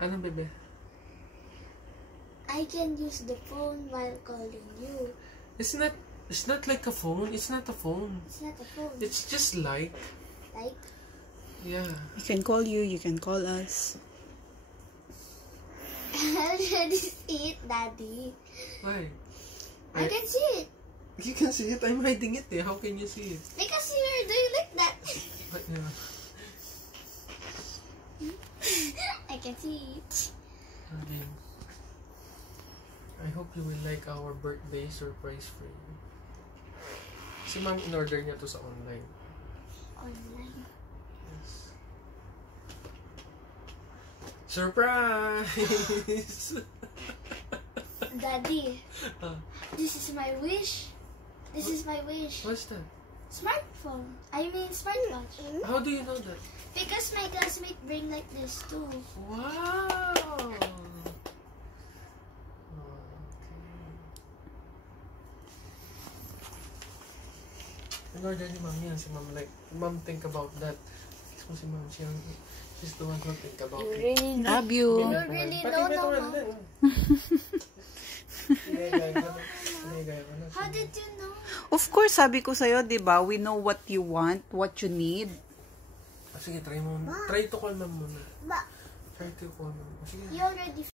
Ano, bebe? I can use the phone while calling you. It's not like a phone. It's not a phone. It's not a phone. It's just like. Like? Yeah. We can call you, you can call us. I already see it, Daddy. Why? I can see it. You can see it. I'm hiding it. Eh. How can you see it? Because you're doing like that. What? Yeah. I can see it. Okay. I hope you will like our birthday surprise for you. Si ma'am in-order niya to sa online. Online. Yes. Surprise! Daddy, Ah, this is my wish. This is my wish. what's that? Smartphone. I mean smartwatch. How do you know that? Because my classmate bring like this too. Wow! Okay. In-order ni ma'am yan. Si ma'am like, ma'am think about that. Kiss mo si ma'am. She's the one who think about it. Really Love you. You really don't know, Mom. How did you know? Of course, sabi ko sa'yo, diba, we know what you want, what you need. Sige, try mo. Try to call ma'am muna. But Try to call ma'am. Sige. you already